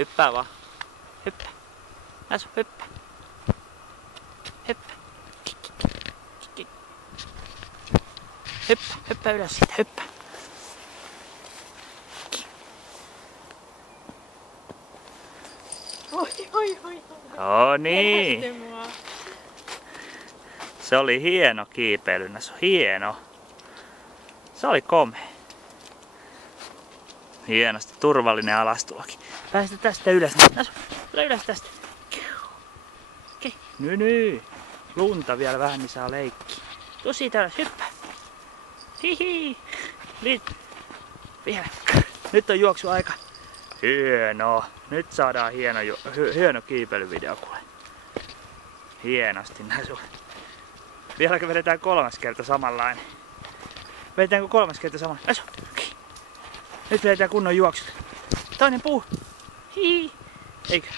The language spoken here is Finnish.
Hyppää vaan. Hyppää. Nasu, hyppää. Hyppää. Hyppää, hyppää ylös siitä, hyppää. Oi. No niin. Se oli hieno kiipeily, Nasu, hieno. Se oli komea. Hienosti, turvallinen alastulokin. Päästä tästä ylös, Nasu, tule ylös tästä. Okei, nyt. Lunta vielä vähän, niin saa leikkiä. Tuu siitä ylös, hyppää. Hihi. Vielä. Nyt on juoksuaika. Hieno. Nyt saadaan hieno kiipeilyvideo, kuule. Hienosti, Nasu. Vieläkö vedetään kolmas kerta samanlainen? Vedetäänkö kolmas kerta samanlainen? Nasu. Nyt vedetään kunnon juoksut. Toinen puu. Hihi. Eikö?